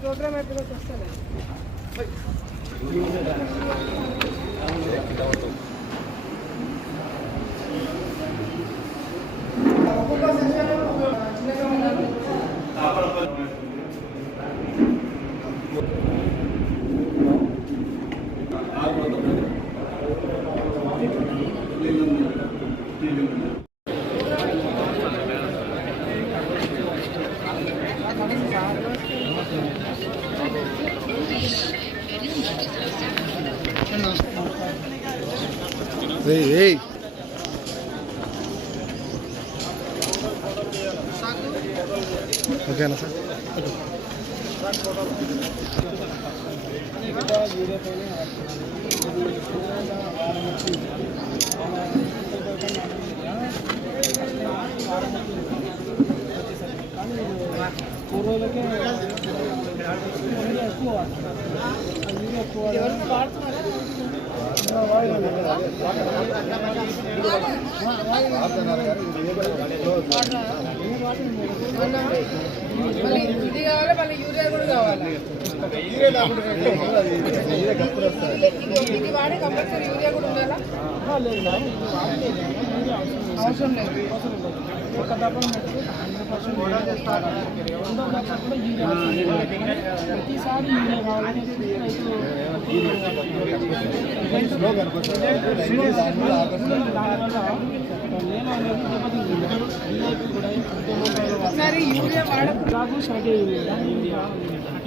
Programme అయిపోయిన వస్తాను. Hey. Okay, na sir. ఇది కావాలి, మళ్ళీ యూరియా కూడా కావాలి. ఇది వాడే కంపల్సరీ యూరియా కూడా ఉండాలా? అవసరం లేదు. ఒక డబ్బా ప్రతిసారి యూరియా కావాలని ఒకసారి యూరియా వాడకు షార్టేజ్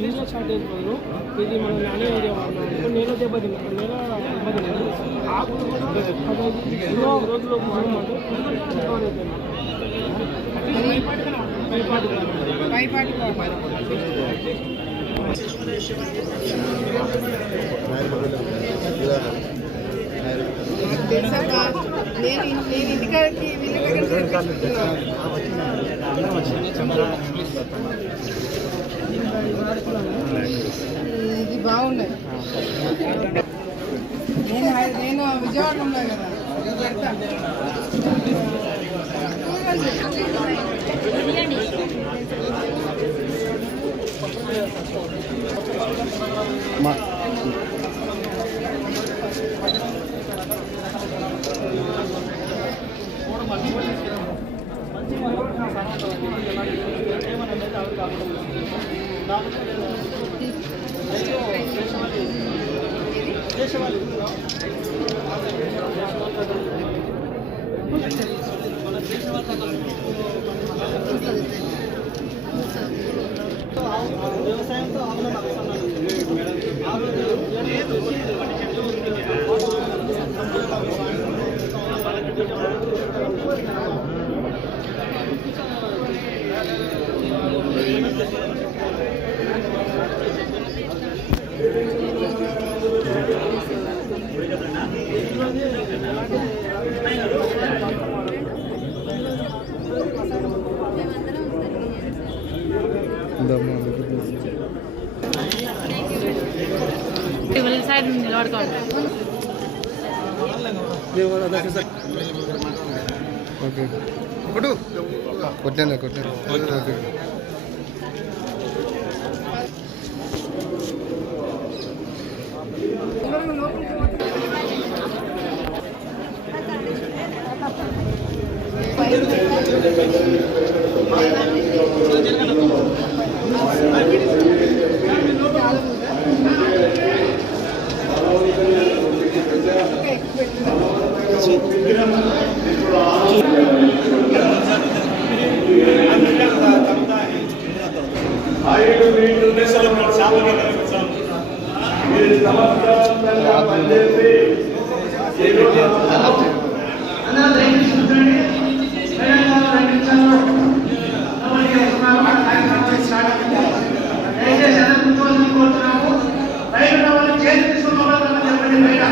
యూరియా షార్టేజ్ బదులు ఇది మనం నానే యూరియా వాడినాం నేల దెబ్బతిన్నాం నేల దెబ్బతిన్నాం ఆకులు ఎన్నో రోజుల్లో నేను ఇంటికాడికి ఇది బాగున్నాయి. నేను విజయవాడలో ఉన్నా కదా పెడతాను. వ్యవసాయంతో సైడ్ నిలబడుకోండి. ఓకే కొట్టాను ఓకే దయచేసి అందరూ కూర్చోవాలని కోరుతున్నాము. బయట ఉన్న వాళ్ళు చేసి తీసుకున్న వాళ్ళు చెప్పండి. బయట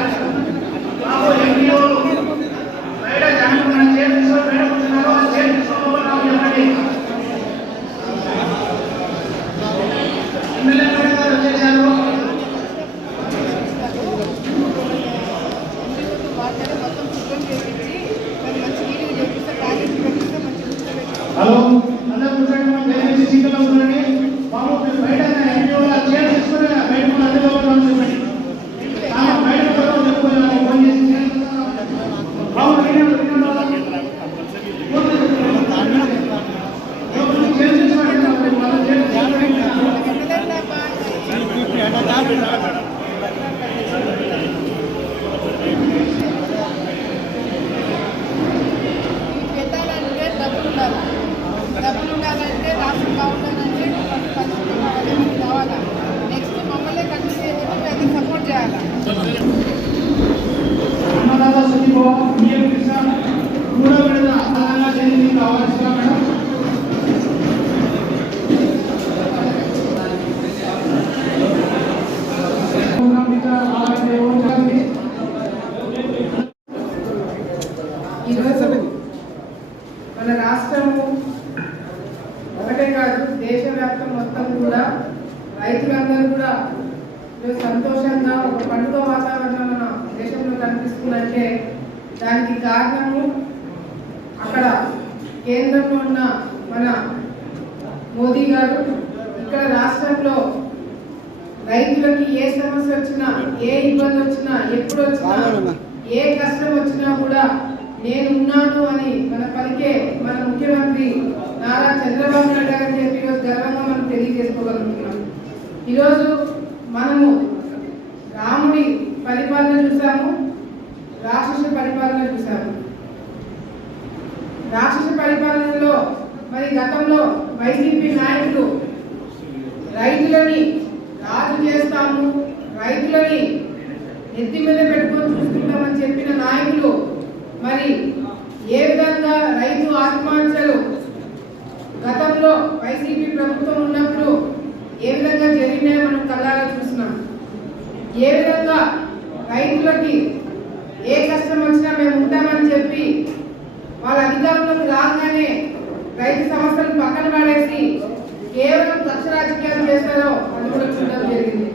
దానికి కారణము అక్కడ కేంద్రంలో ఉన్న మన మోదీ గారు, ఇక్కడ రాష్ట్రంలో రైతులకి ఏ సమస్య వచ్చినా, ఏ ఇబ్బంది వచ్చినా, ఎప్పుడు వచ్చినా, ఏ కష్టం వచ్చినా కూడా నేను ఉన్నాను అని పలికే మన ముఖ్యమంత్రి నారా చంద్రబాబు నాయుడు గారు చెప్పి ఈరోజు గర్వంగా మనం తెలియజేసుకోగలుగుతున్నాం. ఈరోజు మనము రాముడి పరిపాలన చూసాము, రాక్షస పరిపాలన చూసాము. రాక్షస పరిపాలనలో మరి గతంలో వైసీపీ నాయకులు రైతులని రాజు చేస్తాము, రైతులని ఎత్తి మీద పెట్టుకొని చూసుకుంటామని చెప్పిన నాయకులు మరి ఏ విధంగా రైతు ఆత్మహత్యలు గతంలో వైసీపీ ప్రభుత్వం ఉన్నప్పుడు ఏ విధంగా జరిగినాయో మనం కళ్ళారా చూసినాం. ఏ విధంగా రైతులకి ఏ కష్టం వచ్చినా మేము ఉంటామని చెప్పి వాళ్ళ అధికారంలోకి రాగానే రైతు సమస్యలు పక్కన పడేసి కేవలం కక్ష రాజకీయాలు చేస్తారో అది కూడా చూడడం జరిగింది.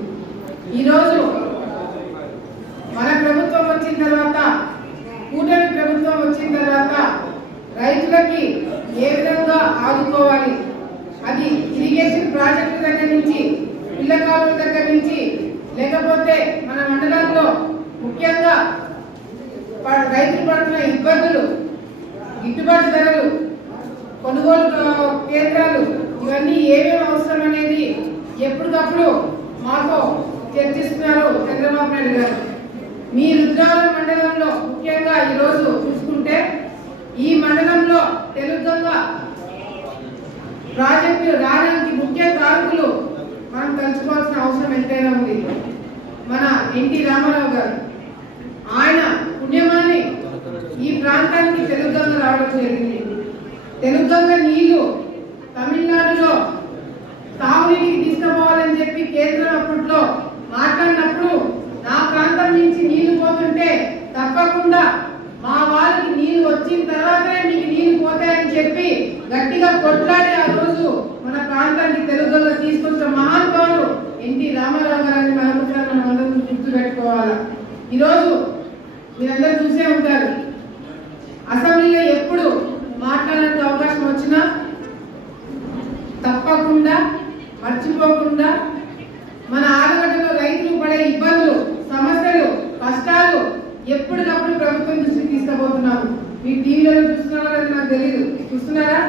ఈరోజు మన ప్రభుత్వం వచ్చిన తర్వాత, కూటమి ప్రభుత్వం వచ్చిన తర్వాత రైతులకి ఏ విధంగా ఆదుకోవాలి, అది ఇరిగేషన్ ప్రాజెక్టు దగ్గర నుంచి, పిల్ల కాలువల దగ్గర నుంచి, లేకపోతే మన మండలాల్లో ముఖ్యంగా రైతులు పడుతున్న ఇబ్బందులు, గిట్టుబాటు ధరలు, కొనుగోలు కేంద్రాలు, ఇవన్నీ ఏమేమి అవసరం అనేది ఎప్పటికప్పుడు మాతో చర్చిస్తున్నారు చంద్రబాబు నాయుడు గారు. మీ రుద్రావరం మండలంలో ముఖ్యంగా ఈరోజు చూసుకుంటే ఈ మండలంలో తెలుగుగా ప్రాజెక్టు రావడానికి ముఖ్య కారకులు మనం తలుచుకోవాల్సిన అవసరం ఎంతైనా ఉంది. మన ఎన్టీ రామారావు గారు, ఆయన పుణ్యమాన్ని ఈ ప్రాంతానికి తెలుగుగా రావడం జరిగింది. తెలుగుగా నీళ్లు తమిళనాడులో తాగునీటికి తీసుకుపోవాలని చెప్పి కేంద్రం అప్పట్లో మాట్లాడినప్పుడు నా ప్రాంతం నుంచి నీళ్లు పోతుంటే తప్పకుండా మా వాళ్ళకి నీళ్లు వచ్చిన తర్వాతనే మీకు నీళ్లు పోతాయని చెప్పి గట్టిగా కొట్లాడి ఆ రోజు మన ప్రాంతానికి తెలుగులో తీసుకొచ్చిన మహానుభావుడు ఎన్టీ రామారావు గారిని మనం అందరం గుర్తు పెట్టుకోవాలి. ఈరోజు మీరందరూ చూసే ఉంటారు, అసెంబ్లీలో ఎప్పుడు మాట్లాడడానికి అవకాశం వచ్చినా తప్పకుండా మర్చిపోకుండా మన ఆలగడ్డలో రైతులు పడే ఇబ్బందులు, సమస్యలు, కష్టాలు ఎప్పటికప్పుడు ప్రభుత్వం దృష్టికి తీసుకుపోతున్నాము. మీ టీవీలలో చూస్తున్నారా లేదా నాకు తెలియదు, చూస్తున్నారా?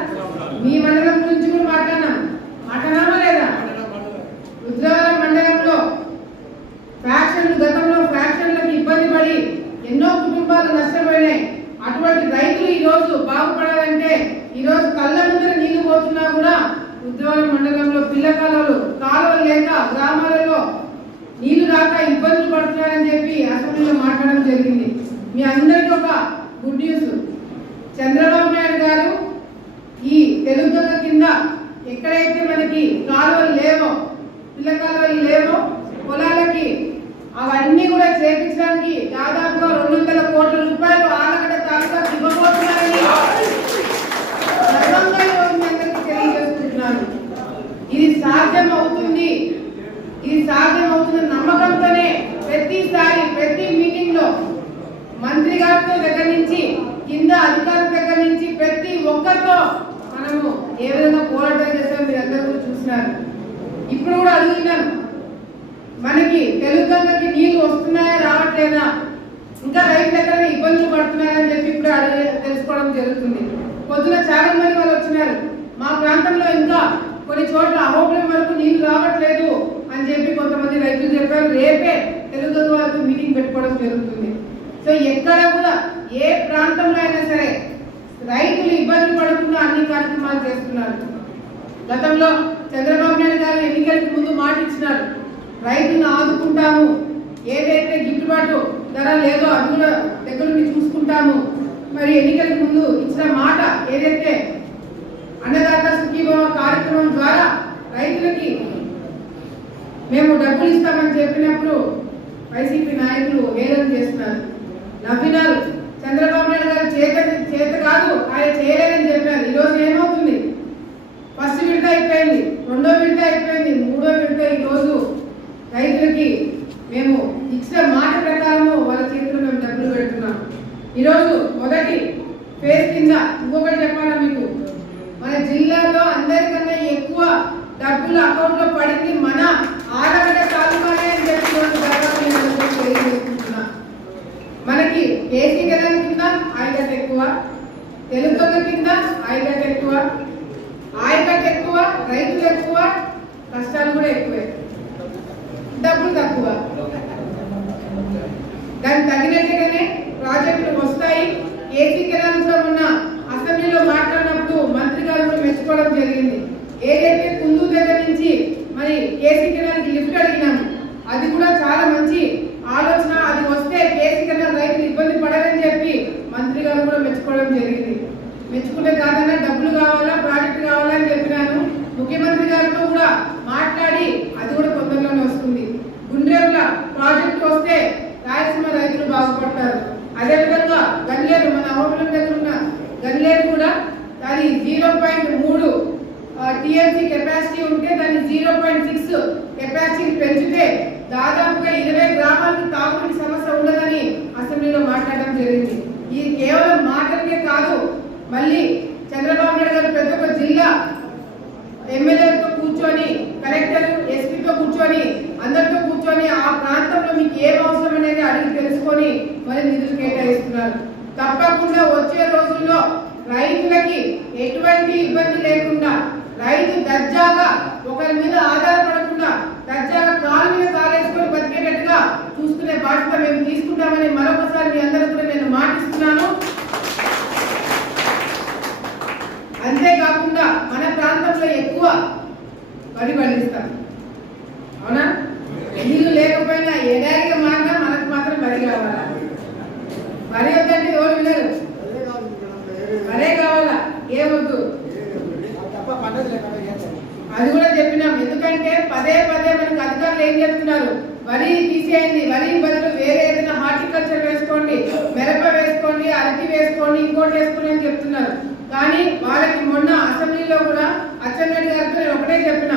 మీ మండలం గురించి కూడా మాట్లాడినామా లేదా? రుద్రవరం మండలంలో గతంలో ఫ్యాక్షన్లకు ఇబ్బంది పడి ఎన్నో కుటుంబాలు నష్టపోయినాయి. అటువంటి రైతులు ఈ రోజు బాగుపడాలంటే ఈ రోజు కళ్ళ ముందర నీళ్లు పోతున్నా కూడా రుద్రవరం మండలంలో పిల్ల కాలువలు లేక గ్రామాలలో నీళ్లు రాక ఇబ్బందులు పడుతున్నారని చెప్పి అసెంబ్లీలో మాట్లాడడం జరిగింది. మీ అందరికీ ఒక గుడ్ న్యూస్, చంద్రబాబు నాయుడు గారు ఈ తెలుగు కింద ఎక్కడైతే మనకి కాలువలు లేవో, పిల్ల కాలువలు లేవో పొలాలకి అవన్నీ కూడా చేపించడానికి దాదాపుగా 200 కోట్ల రూపాయలు ఆలగడ్డ తాలూకా ఇవ్వబోతున్నారని గర్వంగా తెలియజేస్తున్నాను. ఇది సాధ్యం అవుతుంది నమ్మకంతోనే ప్రతిసారి ప్రతి మీటింగ్ లో మంత్రి గారితో దగ్గర నుంచి కింద అధికారుల దగ్గర నుంచి ప్రతి ఒక్కరితో మనము ఏ విధంగా పోరాటం చేస్తామో మీరు అందరూ చూస్తున్నారు. ఇప్పుడు కూడా అడుగుతున్నాను, మనకి తెలుగుకి నీళ్లు వస్తున్నాయా రావట్లేదా, ఇంకా రైతు దగ్గర ఇబ్బందులు పడుతున్నారని చెప్పి ఇప్పుడు తెలుసుకోవడం జరుగుతుంది. పొద్దున చాలా మంది వాళ్ళు వచ్చినారు, మా ప్రాంతంలో ఇంకా కొన్ని చోట్ల అహోబలం వరకు నీళ్లు రావట్లేదు అని చెప్పి కొంతమంది రైతులు చెప్పారు. రేపే తెలుగు వారికి మీటింగ్ పెట్టుకోవడం జరుగుతుంది. సో ఎక్కడ కూడా ఏ ప్రాంతంలో అయినా సరే రైతులు ఇబ్బంది పడకుండా అన్ని కార్యక్రమాలు చేస్తున్నారు. గతంలో చంద్రబాబు నాయుడు గారు ఎన్నికలకు ముందు మాట ఇచ్చినారు, రైతులను ఆదుకుంటాము, ఏదైతే గిట్టుబాటు ధర లేదో అది కూడా దగ్గర నుండి చూసుకుంటాము. మరి ఎన్నికలకు ముందు ఇచ్చిన మాట ఏదైతే అన్నదాత సుఖీభవ కార్యక్రమం ద్వారా రైతులకి మేము డబ్బులు ఇస్తామని చెప్పినప్పుడు వైసీపీ నాయకులు హేళన చేస్తున్నారు, నవ్వినారు. చంద్రబాబు నాయుడు గారు చేత కాదు ఆయన చేయలేదని చెప్పారు. ఈరోజు ఏమవుతుంది, ఫస్ట్ విడత అయిపోయింది, రెండో విడత అయిపోయింది, మూడో విడత ఈరోజు రైతులకి మేము ఇచ్చిన మాట ప్రకారము వాళ్ళ చేతిలో మేము డబ్బులు పెడుతున్నాం. ఈరోజు మొదటి ఫేజ్ కింద ఇంకొకటి చెప్పాలా మీకు, మన జిల్లాలో అందరికన్నా ఎక్కువ డబ్బులు అకౌంట్ లో పడింది మన ఆడగడ్డ తాలూకానే అని చెప్పి తెలియజేసుకుంటున్నా. మనకి కేసీ గణన కింద ఆయకట్టు ఎక్కువ, తెలుగుల కింద ఆయకట్టు ఎక్కువ, ఆయకట్టు ఎక్కువ, రైతులు ఎక్కువ, కష్టాలు కూడా ఎక్కువే, డబ్బులు తక్కువ. దానికి తగినట్టుగానే ప్రాజెక్టులు వస్తాయి. కేసీ గణనతో ఉన్న అసెంబ్లీలో మాట్లాడినప్పుడు మంత్రి గారు కూడా మెచ్చుకోవడం జరిగింది. ఏదైతే కుందు దగ్గర నుంచి మరి కేసీ కెనాల్కి లిఫ్ట్ అడిగినాము, అది కూడా చాలా మంచి ఆలోచన. అది వస్తే కేసీ కెనాల్ రైతులు ఇబ్బంది పడరని చెప్పి మంత్రి గారు కూడా మెచ్చుకోవడం జరిగింది. మెచ్చుకుంటే కాదన్నా డబ్బులు కావాలా, ప్రాజెక్టు కావాలా అని చెప్పినాను. ముఖ్యమంత్రి గారితో కూడా మాట్లాడి అది కూడా తొందరలోనే వస్తుంది. గుండ్రేవుల ప్రాజెక్టు వస్తే రాయలసీమ రైతులు బాగుపడతారు. అదేవిధంగా గన్లేరు, మన అవసరం దగ్గర ఉన్న గన్లేరు కూడా అది 0.3 టీఎంసీ కెపాసిటీ ఉంటే దాన్ని 0.6 కెపాసిటీ పెంచితే దాదాపుగా 20 గ్రామాలకు తాగునీటి సమస్య ఉండదని అసెంబ్లీలో మాట్లాడడం జరిగింది. ఇది కేవలం మాటలకే కాదు, మళ్ళీ చంద్రబాబు నాయుడు గారు ప్రతి ఒక్క జిల్లా ఎమ్మెల్యేలతో కూర్చొని, కలెక్టర్ ఎస్పీతో కూర్చొని, అందరితో కూర్చొని ఆ ప్రాంతంలో మీకు ఏం అవసరం అనేది అడిగి తెలుసుకొని మరి నిధులు కేటాయిస్తున్నారు. తప్పకుండా వచ్చే రోజుల్లో రైతులకి ఎటువంటి ఇబ్బంది లేకుండా, రైతు దర్జాగా ఒకరి మీద ఆధారపడకుండా దర్జాగా కాలు మీద కాలేసుకొని బతికేటట్టుగా చూసుకునే బాధ్యత మేము తీసుకుంటామని మరొకసారి మీ అందరూ కూడా నేను మాటిస్తున్నాను. అంతేకాకుండా మన ప్రాంతంలో ఎక్కువ వరి పండిస్తాం, అవునా? నీళ్ళు లేకపోయినా ఎడారిగా మారినా మనకు మాత్రం వరి కావాలా? వరి వద్దంటే ఎవరు వినరు, వరే కావాలా, ఏమొద్దు. అది కూడా చెప్పినాం. ఎందుకంటే పదే పదే మనకు అధికారులు ఏం చెప్తున్నారు, వరి తీసేయండి, వరి బదులు వేరే ఏదైనా హార్టికల్చర్ వేసుకోండి, మిరప వేసుకోండి, అరటి వేసుకోండి, ఇంకోటి వేసుకోండి అని చెప్తున్నారు. కానీ వాళ్ళకి మొన్న అసెంబ్లీలో కూడా అచ్చెన్నాయుడు గారితో నేను ఒకటే చెప్పిన,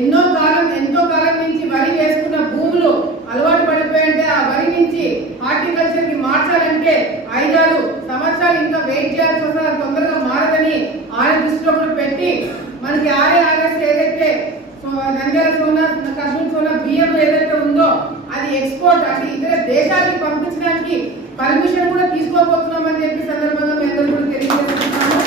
ఎంతో కాలం నుంచి వరి వేసుకున్న భూములు అలవాటు పడిపోయంటే ఆ వరి నుంచి హార్టికల్చర్ కి మార్చాలంటే 5-6 సంవత్సరాలు ఇంకా వెయిట్ చేయాల్సి వస్తుంది, తొందరగా మారదని ఆయన దృష్టిలో కూడా పెట్టి మనకి ఆర్ఎస్ ఏదైతే నంద్యాల సోనా, కర్నూలు సోనా బియ్యం ఏదైతే ఉందో అది ఎక్స్పోర్ట్ అంటే ఇతర దేశాలకు పంపించడానికి పర్మిషన్ కూడా తీసుకోబోతున్నామని చెప్పి సందర్భంగా మీ అందరూ కూడా తెలియజేస్తున్నాము.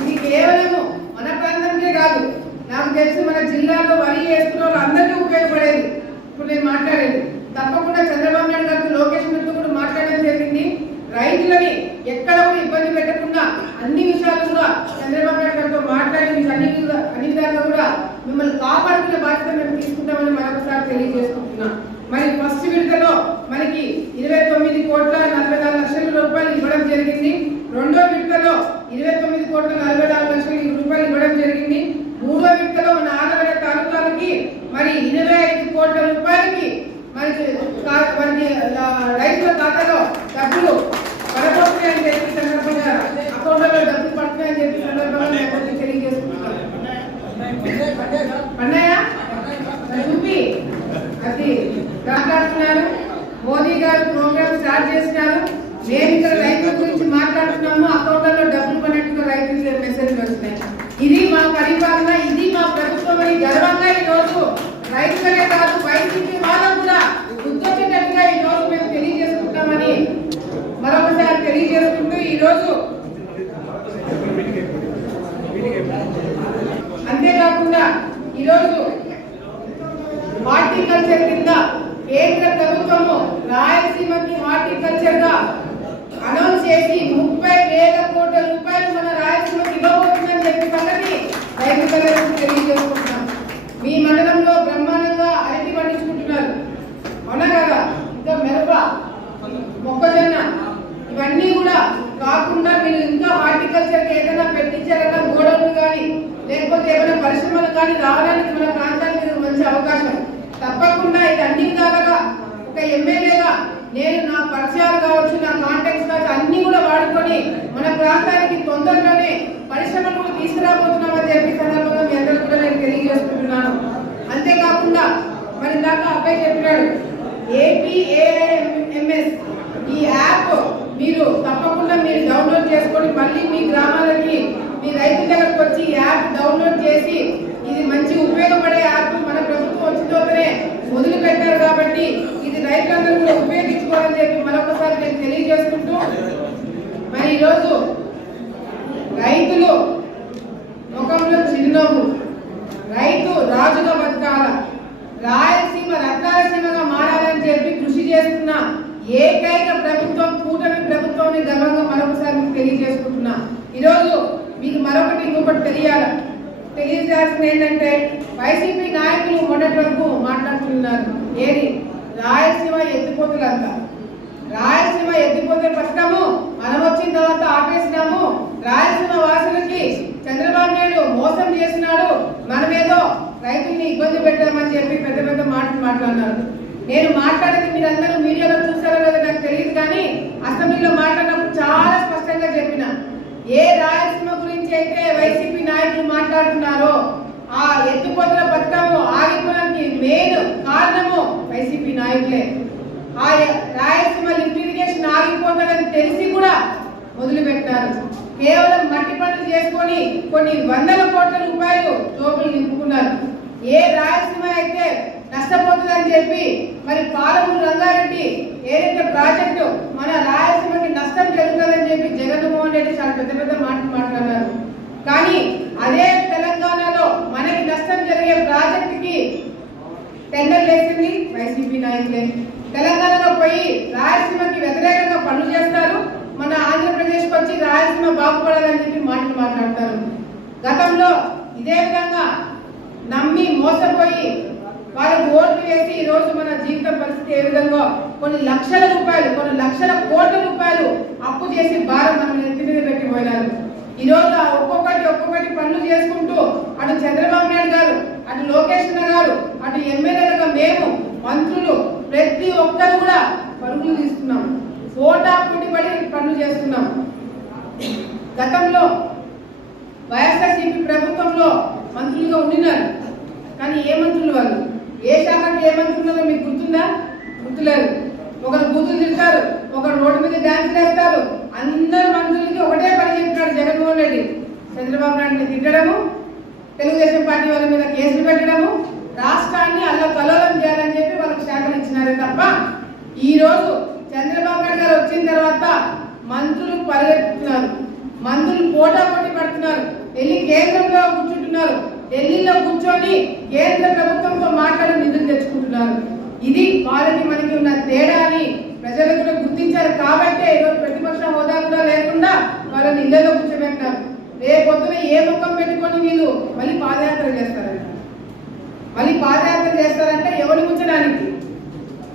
ఇది కేవలము మన ప్రాంతంకే కాదు, నాకు తెలిసి మన జిల్లాలో వరి వేసుకున్న వాళ్ళు అందరికీ ఉపయోగపడేది. ఇప్పుడు నేను మాట్లాడేది తప్పకుండా చంద్రబాబు నాయుడు గారితో, లోకేష్ గారితో కూడా మాట్లాడడం జరిగింది. రైతులని ఎక్కడ కూడా ఇబ్బంది పెట్టకుండా అన్ని విషయాలు కూడా చంద్రబాబు నాయుడు గారితో మాట్లాడి మీకు అన్ని విధాలుగా కూడా మిమ్మల్ని కాపాడుకునే బాధ్యత మేము తీసుకుంటామని మరొకసారి తెలియజేసుకుంటున్నాం. మరి ఫస్ట్ విడతలో మనకి 29,44,00,000 రూపాయలు ఇవ్వడం జరిగింది. రెండో విడతలో 29,44,00,000 రూపాయలు ఇవ్వడం జరిగింది. మూడో విడతలో మన ఆలగడ్డ తాలూకాలకి మరి 25 కోట్ల రూపాయలకి మనకి రైతుల ఖాతాలో డబ్బులు పడబోతున్నాయని చెప్పి సందర్భంగా, అకౌంట్లలో డబ్బులు పడుతున్నాయని చెప్పి సందర్భంగా తెలియజేసుకుంటున్నాం. అన్నయ్య చూపి అది మాట్లాడుతున్నారు. మోదీ గారు ప్రోగ్రామ్ స్టార్ట్ చేసినారు. మేము ఇక్కడ రైతుల గురించి మాట్లాడుతున్నాము, అకౌంట్లలో డబ్బులు పడినట్టుగా రైతులు మెసేజ్లు వస్తున్నాయి. ఇది మా పరిపాలన, ఇది మా ప్రభుత్వం అని గర్వంగా ఈ రోజు రైతులనే కాదు వైసీపీ వాళ్ళకు కూడా గుర్తొచ్చేటట్టుగా ఈ రోజు మేము తెలియజేసుకుంటామని మరొకసారి తెలియజేసుకుంటూ ఈ రోజు అంతేకాకుండా ఈరోజు హార్టికల్చర్ కింద కేంద్ర ప్రభుత్వము రాయలసీమకి హార్టికల్చర్ గా అనౌన్స్ చేసి 30,000 కోట్ల రూపాయలు మన రాయలసీమకి ఇవ్వబోతుందని చెప్పి సంగతి రైతులకు తెలియజేసుకుంటున్నాం. మీ మండలంలో బ్రహ్మాండంగా అరటి పండించుకుంటున్నారు, అవునా కదా? ఇంకా మిరప, మొక్కజొన్న, ఇవన్నీ కూడా కాకుండా మీరు ఇంకా హార్టికల్చర్ కి ఏదైనా పెట్టించారన్నా గోడౌన్లు కానీ లేకపోతే ఏమైనా పరిశ్రమలు కానీ రావడానికి మన ప్రాంతానికి మంచి అవకాశం. తప్పకుండా ఇది అన్ని విధాలుగా ఒక ఎమ్మెల్యేగా నేను నా పరిచయాలు కావచ్చు, నా కాంటాక్ట్స్ కావచ్చు అన్ని కూడా వాడుకొని మన ప్రాంతానికి తొందరలోనే పరిశ్రమలు కూడా తీసుకురాబోతున్నామని చెప్పి సందర్భంగా మీ అందరూ కూడా నేను తెలియజేసుకుంటున్నాను. అంతేకాకుండా మరి దాకా అబ్బాయి చెప్పినాడు APAMS ఈ యాప్ మళ్ళీ మీ గ్రామాలకి మీ రైతుల దగ్గరకు వచ్చి యాప్ డౌన్లోడ్ చేసి ఇది మంచి ఉపయోగపడే యాప్ మన ప్రభుత్వం వచ్చితోనే మొదలు పెట్టారు కాబట్టి ఇది రైతులందరూ కూడా ఉపయోగించుకోవాలని చెప్పి మరొకసారి నేను తెలియజేసుకుంటూ మరి ఈరోజు రైతులు ముఖంలో చిరునవ్వు, రైతు రాజుగా బతకాల, రాయలసీమ రత్నాలసీమగా మారాలని చెప్పి కృషి చేస్తున్న ఏకైక ప్రభుత్వం కూటమి ప్రభుత్వం గర్వంగా మరొకసారి మీకు తెలియజేసుకుంటున్నా. ఈరోజు మీకు ఇంకొకటి తెలియజేయాల్సింది ఏంటంటే వైసీపీ నాయకులు మొదటి వరకు మాట్లాడుతున్నారు. ఏది రాయలసీమ ఎత్తిపోతులంతా, రాయలసీమ ఎత్తిపోతే పథకము మనం వచ్చిన తర్వాత ఆపేసినాము, రాయలసీమ వాసులకి చంద్రబాబు నాయుడు మోసం చేసినాడు, మనమేదో రైతుల్ని ఇబ్బంది పెట్టామని చెప్పి పెద్ద పెద్ద మాటలు మాట్లాడినారు. నేను మాట్లాడేది మీరందరూ మీడియాలో చూసారో లేదో నాకు తెలియదు, కానీ అసెంబ్లీలో మాట్లాడినప్పుడు చాలా స్పష్టంగా చెప్పిన ఏ రాయలసీమ గురించి అయితే వైసీపీ నాయకులు మాట్లాడుతున్నారో ఆ ఎత్తిపోతుల పథకము ఆగిపోవడానికి మెయిన్ కారణము వైసీపీ నాయకులే. ఆ రాయలసీమ లిఫ్ట్ ఇరిగేషన్ ఆగిపోతుందని తెలిసి కూడా మొదలు పెట్టారు. కేవలం మట్టి పనులు చేసుకొని కొన్ని వందల కోట్ల రూపాయలు జోబులు నింపుకున్నారు. ఏ రాయలసీమ అయితే నష్టపోతుందని చెప్పి మరి పాలమూరు రంగారెడ్డి ఏదైతే ప్రాజెక్టు మన రాయలసీమకి నష్టం జరుగుతుందని చెప్పి జగన్మోహన్ రెడ్డి చాలా పెద్ద పెద్ద మాటలు మాట్లాడారు. కానీ అదే తెలంగాణలో మనకి నష్టం జరిగే ప్రాజెక్టుకి టెండర్ వేసింది వైసీపీ నాయకులే. తెలంగాణలో పోయి రాయలసీమకి వ్యతిరేకంగా పనులు చేస్తారు, మన ఆంధ్రప్రదేశ్కి వచ్చి రాయలసీమ బాగుపడాలని చెప్పి మాటలు మాట్లాడతారు. గతంలో ఇదే విధంగా నమ్మి మోసపోయి వాళ్ళకి ఓట్లు వేసి ఈ రోజు మన జీవిత పరిస్థితి ఏ విధంగా కొన్ని లక్షల రూపాయలు, కొన్ని లక్షల కోట్ల రూపాయలు అప్పు చేసి భారం మన నెత్తి మీద పెట్టి పోయినారు. ఈ రోజు ఒక్కొక్కటి పనులు చేసుకుంటూ అటు చంద్రబాబు నాయుడు గారు, అటు లోకేష్ గారు, అటు ఎమ్మెల్యేలుగా మేము మంత్రులు ప్రతి ఒక్కరు కూడా పరుగులు తీస్తున్నాం, పోటీ పడి పనులు చేస్తున్నాం. గతంలో వైఎస్ఆర్సీపీ ప్రభుత్వంలో మంత్రులుగా ఉండినారు, కానీ ఏ మంత్రులు వాళ్ళు, ఏ శాఖకి ఏ మంత్రులు మీకు గుర్తుందా? గుర్తులేరు. ఒకరు బూతులు తింటారు, ఒకరు రోడ్డు మీద డ్యాన్స్ చేస్తారు. అందరు మంత్రులకి ఒకటే పని చెప్పినాడు జగన్మోహన్ రెడ్డి, చంద్రబాబు నాయుడిని తిట్టడము, తెలుగుదేశం పార్టీ వాళ్ళ మీద కేసులు పెట్టడము, రాష్ట్రాన్ని అల్లకల్లోలం చేయాలని చెప్పి వాళ్ళకి శాఖలు ఇచ్చినారే తప్ప ఈ రోజు చంద్రబాబు నాయుడు గారు వచ్చిన తర్వాత మంత్రులు పరిగెత్తుతున్నారు, మంత్రులు పోటీ పడుతున్నారు, వెళ్ళి కేంద్రంలో కూర్చుంటున్నారు, ఢిల్లీలో కూర్చొని కేంద్ర ప్రభుత్వంతో మాట్లాడి నిధులు తెచ్చుకుంటున్నారు. ఇది వాళ్ళకి మనకి ఉన్న తేడా అని ప్రజలు కూడా గుర్తించారు. కాబట్టి ఈరోజు ప్రతిపక్ష హోదా కూడా లేకుండా వాళ్ళని ఇళ్లలో కూర్చోబెట్టారు. రేపొద్దున ఏ ముఖం పెట్టుకొని వీళ్ళు మళ్ళీ పాదయాత్ర చేస్తారంట. మళ్ళీ పాదయాత్ర చేస్తారంటే ఎవరు ఉంచడానికి,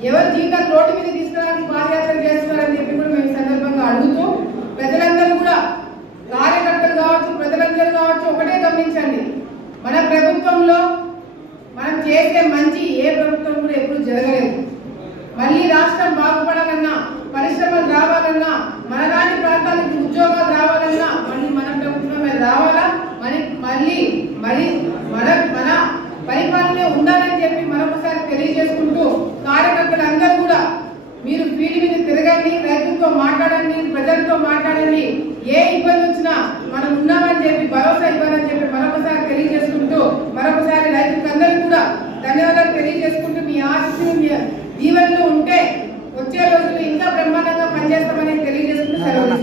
ఎవరు జీవితాలు రోడ్డు మీద తీసుకురావడానికి పాదయాత్ర చేస్తున్నారని చెప్పి కూడా మేము సందర్భంగా అడుగుతూ ప్రజలందరూ కూడా, కార్యకర్తలు కావచ్చు, ప్రజలందరూ కావచ్చు, ఒకటే గమనించండి, మన ప్రభుత్వంలో మనం చేసే మంచి ఏ ప్రభుత్వం కూడా ఎప్పుడు జరగలేదు. మళ్ళీ రాష్ట్రం బాగుపడాలన్నా, పరిశ్రమలు రావాలన్నా, మన లాంటి ప్రాంతాలకు ఉద్యోగాలు రావాలన్నా మళ్ళీ మన ప్రభుత్వమే రావాలా, మళ్ళీ మన పరిపాలనే ఉండాలని చెప్పి మరొకసారి తెలియజేసుకుంటూ కార్యకర్తలందరూ కూడా మీరు ఫీల్డ్ మీద తిరగండి, రైతులతో మాట్లాడండి, ప్రజలతో మాట్లాడండి, ఏ ఇబ్బంది వచ్చినా మనం ఉన్నామని చెప్పి భరోసా ఇవ్వాలని చెప్పి మరొకసారి తెలియజేసుకుంటూ మరొకసారి రైతులందరూ కూడా ధన్యవాదాలు తెలియజేసుకుంటూ మీ ఆశీస్సులు మీ దీవెనలు ఉంటే వచ్చే రోజులు ఇంకా బ్రహ్మాండంగా పనిచేస్తామని తెలియజేసుకుంటూ సెలవు.